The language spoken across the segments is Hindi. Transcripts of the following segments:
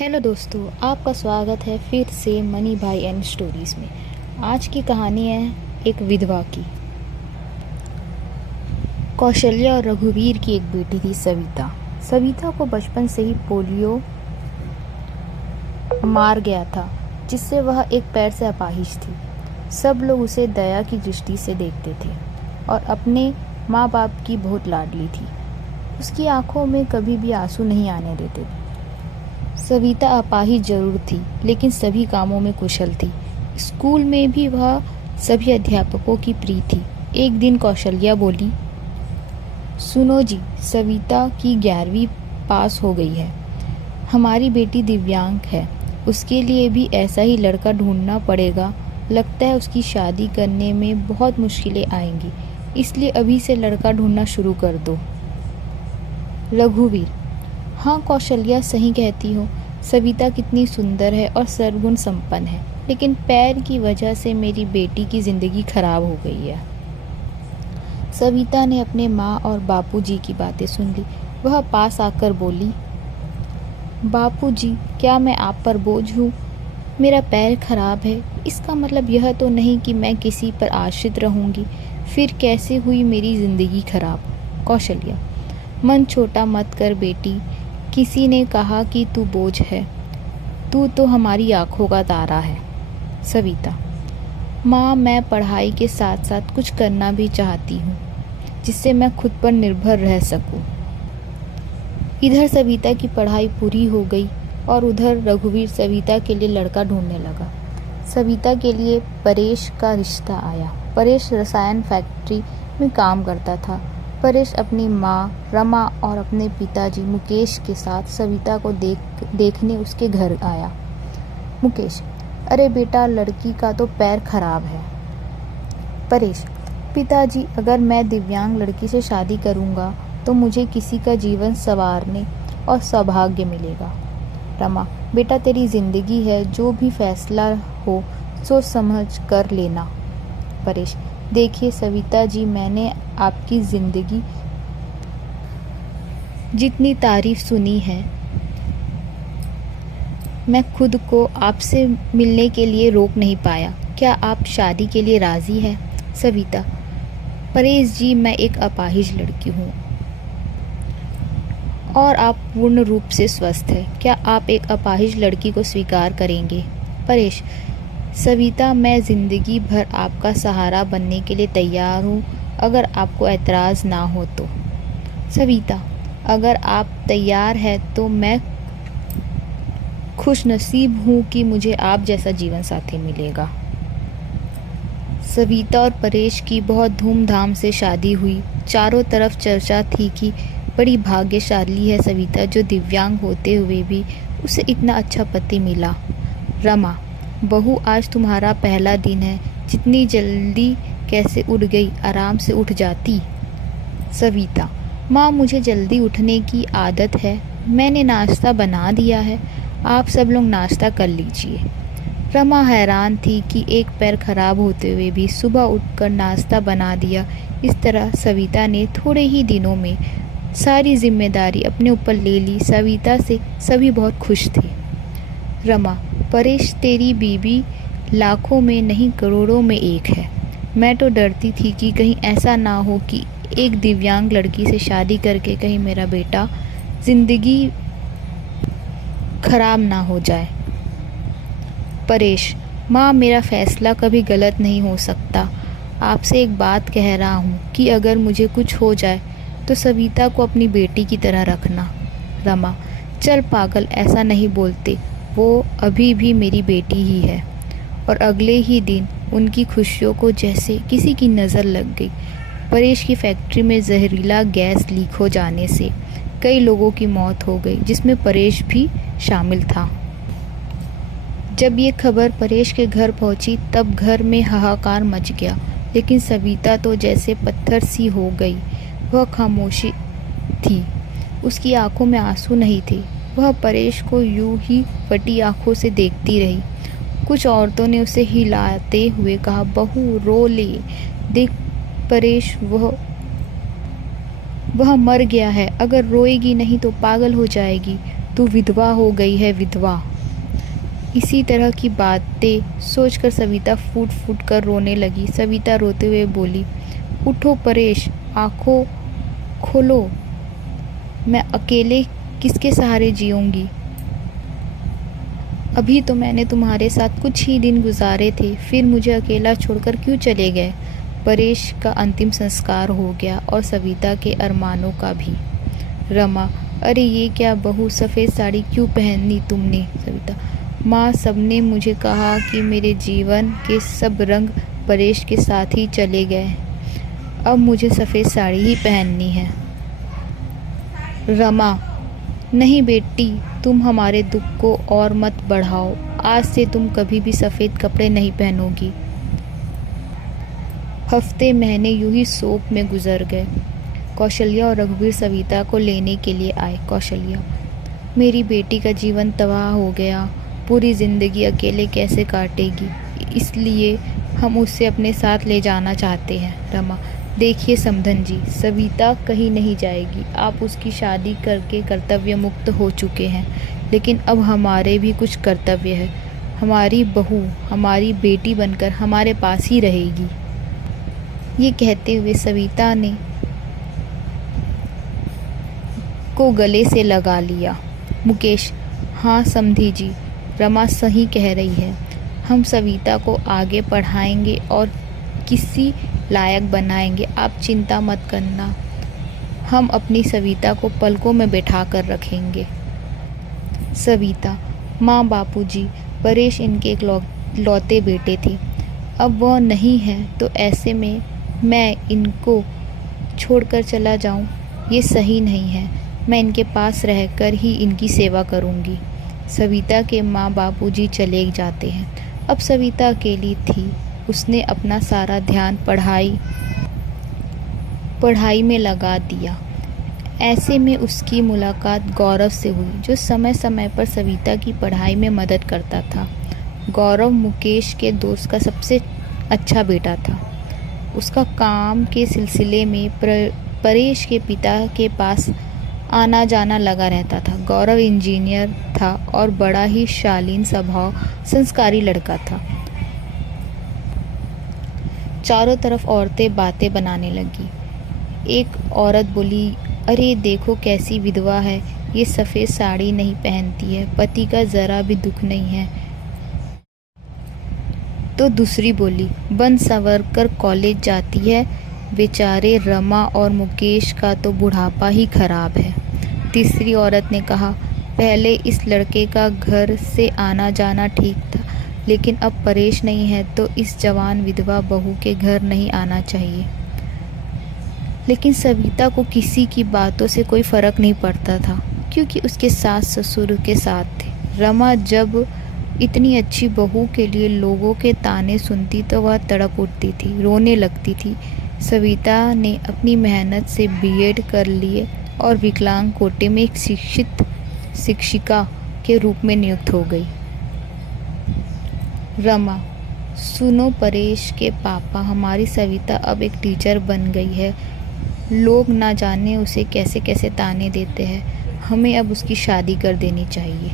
हेलो दोस्तों, आपका स्वागत है फिर से मनी भाई एंड स्टोरीज़ में। आज की कहानी है एक विधवा की। कौशल्या और रघुवीर की एक बेटी थी सविता। सविता को बचपन से ही पोलियो मार गया था, जिससे वह एक पैर से अपाहिज थी। सब लोग उसे दया की दृष्टि से देखते थे और अपने माँ बाप की बहुत लाडली थी। उसकी आंखों में कभी भी आंसू नहीं आने देते थे। सविता अपाहिज जरूर थी, लेकिन सभी कामों में कुशल थी। स्कूल में भी वह सभी अध्यापकों की प्रिय थी। एक दिन कौशल्या बोली, सुनो जी, सविता की 11वीं पास हो गई है। हमारी बेटी दिव्यांग है, उसके लिए भी ऐसा ही लड़का ढूंढना पड़ेगा। लगता है उसकी शादी करने में बहुत मुश्किलें आएंगी, इसलिए अभी से लड़का ढूंढना शुरू कर दो। रघुवीर, हाँ कौशल्या, सही कहती हो। सविता कितनी सुंदर है और सर्वगुण संपन्न है, लेकिन पैर की वजह से मेरी बेटी की जिंदगी खराब हो गई है। सविता ने अपने माँ और बापूजी की बातें सुन ली। वह पास आकर बोली, बापूजी, क्या मैं आप पर बोझ हूँ? मेरा पैर खराब है, इसका मतलब यह तो नहीं कि मैं किसी पर आश्रित रहूँगी। फिर कैसे हुई मेरी जिंदगी खराब? कौशल्या, मन छोटा मत कर बेटी। किसी ने कहा कि तू बोझ है? तू तो हमारी आंखों का तारा है। सविता, माँ, मैं पढ़ाई के साथ साथ कुछ करना भी चाहती हूँ, जिससे मैं खुद पर निर्भर रह सकूँ। इधर सविता की पढ़ाई पूरी हो गई और उधर रघुवीर सविता के लिए लड़का ढूंढने लगा। सविता के लिए परेश का रिश्ता आया। परेश रसायन फैक्ट्री में काम करता था। परेश अपनी माँ रमा और अपने पिताजी मुकेश के साथ सविता को देखने उसके घर आया। मुकेश, अरे बेटा, लड़की का तो पैर खराब है। परेश, पिताजी, अगर मैं दिव्यांग लड़की से शादी करूँगा तो मुझे किसी का जीवन संवारने और सौभाग्य मिलेगा। रमा, बेटा, तेरी जिंदगी है, जो भी फैसला हो सोच समझ कर लेना। परेश, देखिए सविता जी, मैंने आपकी जिंदगी जितनी तारीफ सुनी है, मैं खुद को आपसे मिलने के लिए रोक नहीं पाया। क्या आप शादी के लिए राजी हैं? सविता, परेश जी, मैं एक अपाहिज लड़की हूँ और आप पूर्ण रूप से स्वस्थ हैं। क्या आप एक अपाहिज लड़की को स्वीकार करेंगे? परेश, सविता, मैं ज़िंदगी भर आपका सहारा बनने के लिए तैयार हूँ, अगर आपको ऐतराज़ ना हो तो। सविता, अगर आप तैयार हैं तो मैं खुशनसीब हूँ कि मुझे आप जैसा जीवन साथी मिलेगा। सविता और परेश की बहुत धूमधाम से शादी हुई। चारों तरफ चर्चा थी कि बड़ी भाग्यशाली है सविता, जो दिव्यांग होते हुए भी उसे इतना अच्छा पति मिला। रमा, बहू, आज तुम्हारा पहला दिन है, जितनी जल्दी कैसे उठ गई, आराम से उठ जाती। सविता, माँ, मुझे जल्दी उठने की आदत है, मैंने नाश्ता बना दिया है, आप सब लोग नाश्ता कर लीजिए। रमा हैरान थी कि एक पैर खराब होते हुए भी सुबह उठकर नाश्ता बना दिया। इस तरह सविता ने थोड़े ही दिनों में सारी जिम्मेदारी अपने ऊपर ले ली। सविता से सभी बहुत खुश थे। रमा, परेश तेरी बीबी लाखों में नहीं करोड़ों में एक है। मैं तो डरती थी कि कहीं ऐसा ना हो कि एक दिव्यांग लड़की से शादी करके कहीं मेरा बेटा जिंदगी खराब ना हो जाए। परेश, माँ, मेरा फैसला कभी गलत नहीं हो सकता। आपसे एक बात कह रहा हूँ कि अगर मुझे कुछ हो जाए तो सविता को अपनी बेटी की तरह रखना। रमा, चल पागल, ऐसा नहीं बोलते, वो अभी भी मेरी बेटी ही है। और अगले ही दिन उनकी खुशियों को जैसे किसी की नज़र लग गई। परेश की फैक्ट्री में जहरीला गैस लीक हो जाने से कई लोगों की मौत हो गई, जिसमें परेश भी शामिल था। जब ये खबर परेश के घर पहुंची तब घर में हाहाकार मच गया, लेकिन सविता तो जैसे पत्थर सी हो गई। वह खामोशी थी, उसकी आंखों में आंसू नहीं थे। वह परेश को यूं ही फटी आंखों से देखती रही। कुछ औरतों ने उसे हिलाते हुए कहा, बहू रो ले, देख परेश, वह मर गया है, अगर रोएगी नहीं तो पागल हो जाएगी। तू विधवा हो गई है, विधवा। इसी तरह की बातें सोचकर सविता फूट फूट कर रोने लगी। सविता रोते हुए बोली, उठो परेश, आंखों खोलो। मैं अकेले किसके सहारे जीऊंगी? अभी तो मैंने तुम्हारे साथ कुछ ही दिन गुजारे थे, फिर मुझे अकेला छोड़कर क्यों चले गए? परेश का अंतिम संस्कार हो गया और सविता के अरमानों का भी। रमा, अरे ये क्या बहू, सफ़ेद साड़ी क्यों पहनी तुमने? सविता, माँ, सबने मुझे कहा कि मेरे जीवन के सब रंग परेश के साथ ही चले गए, अब मुझे सफ़ेद साड़ी ही पहननी है। रमा, नहीं बेटी, तुम हमारे दुख को और मत बढ़ाओ, आज से तुम कभी भी सफ़ेद कपड़े नहीं पहनोगी। हफ्ते महीने यूं ही शोक में गुजर गए। कौशल्या और रघुवीर सविता को लेने के लिए आए। कौशल्या, मेरी बेटी का जीवन तबाह हो गया, पूरी ज़िंदगी अकेले कैसे काटेगी, इसलिए हम उसे अपने साथ ले जाना चाहते हैं। रमा, देखिए समधन जी, सविता कहीं नहीं जाएगी, आप उसकी शादी करके कर्तव्य मुक्त हो चुके हैं, लेकिन अब हमारे भी कुछ कर्तव्य है। हमारी बहू हमारी बेटी बनकर हमारे पास ही रहेगी। ये कहते हुए सविता ने को गले से लगा लिया। मुकेश, हाँ समधी जी, रमा सही कह रही है, हम सविता को आगे पढ़ाएंगे और किसी लायक बनाएंगे, आप चिंता मत करना, हम अपनी सविता को पलकों में बैठा कर रखेंगे। सविता, माँ बापूजी, परेश इनके लौते बेटे थे, अब वह नहीं है तो ऐसे में मैं इनको छोड़कर चला जाऊं, ये सही नहीं है, मैं इनके पास रहकर ही इनकी सेवा करूंगी। सविता के माँ बापूजी चले जाते हैं। अब सविता अकेली थी, उसने अपना सारा ध्यान पढ़ाई में लगा दिया। ऐसे में उसकी मुलाकात गौरव से हुई, जो समय समय पर सविता की पढ़ाई में मदद करता था। गौरव मुकेश के दोस्त का सबसे अच्छा बेटा था। उसका काम के सिलसिले में परेश के पिता के पास आना जाना लगा रहता था। गौरव इंजीनियर था और बड़ा ही शालीन स्वभाव, संस्कारी लड़का था। चारों तरफ औरतें बातें बनाने लगी। एक औरत बोली, अरे देखो कैसी विधवा है, ये सफ़ेद साड़ी नहीं पहनती है, पति का ज़रा भी दुख नहीं है। तो दूसरी बोली, बन संवर कर कॉलेज जाती है, बेचारे रमा और मुकेश का तो बुढ़ापा ही खराब है। तीसरी औरत ने कहा, पहले इस लड़के का घर से आना जाना ठीक था, लेकिन अब परेश नहीं है तो इस जवान विधवा बहू के घर नहीं आना चाहिए। लेकिन सविता को किसी की बातों से कोई फ़र्क नहीं पड़ता था, क्योंकि उसके सास ससुर के साथ थे। रमा जब इतनी अच्छी बहू के लिए लोगों के ताने सुनती तो वह तड़प उठती थी, रोने लगती थी। सविता ने अपनी मेहनत से बीएड कर लिए और विकलांग कोटे में एक शिक्षिका के रूप में नियुक्त हो गई। रमा, सुनो परेश के पापा, हमारी सविता अब एक टीचर बन गई है, लोग ना जाने उसे कैसे कैसे ताने देते हैं, हमें अब उसकी शादी कर देनी चाहिए।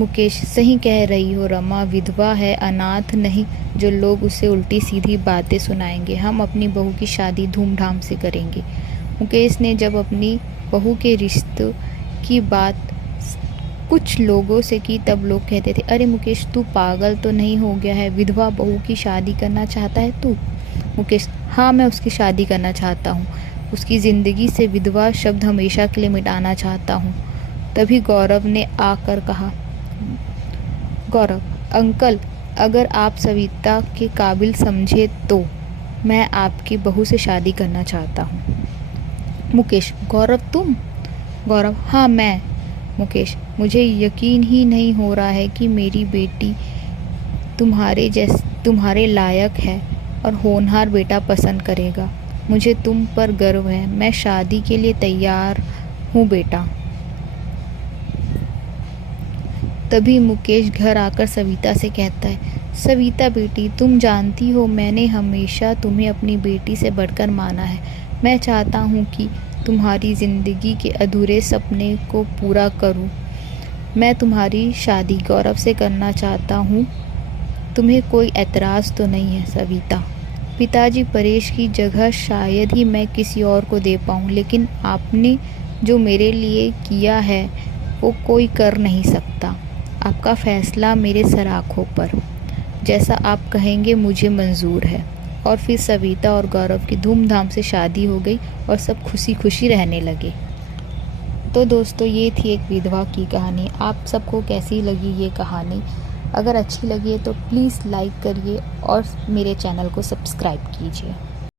मुकेश, सही कह रही हो रमा, विधवा है, अनाथ नहीं, जो लोग उसे उल्टी सीधी बातें सुनाएंगे। हम अपनी बहू की शादी धूमधाम से करेंगे। मुकेश ने जब अपनी बहू के रिश्ते की बात कुछ लोगों से की तब लोग कहते थे, अरे मुकेश तू पागल तो नहीं हो गया है, विधवा बहू की शादी करना चाहता है तू? मुकेश, हाँ मैं उसकी शादी करना चाहता हूँ, उसकी ज़िंदगी से विधवा शब्द हमेशा के लिए मिटाना चाहता हूँ। तभी गौरव ने आकर कहा, गौरव अंकल, अगर आप सविता के काबिल समझे तो मैं आपकी बहू से शादी करना चाहता हूँ। मुकेश, गौरव तुम? गौरव, हाँ मैं। मुकेश, मुझे यकीन ही नहीं हो रहा है कि मेरी बेटी तुम्हारे लायक है और होनहार बेटा पसंद करेगा। मुझे तुम पर गर्व है, मैं शादी के लिए तैयार हूँ बेटा। तभी मुकेश घर आकर सविता से कहता है, सविता बेटी, तुम जानती हो मैंने हमेशा तुम्हें अपनी बेटी से बढ़कर माना है। मैं चाहता हूँ कि तुम्हारी ज़िंदगी के अधूरे सपने को पूरा करूं। मैं तुम्हारी शादी गौरव से करना चाहता हूं। तुम्हें कोई एतराज़ तो नहीं है सविता? पिताजी परेश की जगह शायद ही मैं किसी और को दे पाऊँ, लेकिन आपने जो मेरे लिए किया है वो कोई कर नहीं सकता। आपका फ़ैसला मेरे सर आँखों पर। जैसा आप कहेंगे मुझे मंजूर है। और फिर सविता और गौरव की धूमधाम से शादी हो गई और सब खुशी खुशी रहने लगे। तो दोस्तों, ये थी एक विधवा की कहानी। आप सबको कैसी लगी ये कहानी? अगर अच्छी लगी है तो प्लीज़ लाइक करिए और मेरे चैनल को सब्सक्राइब कीजिए।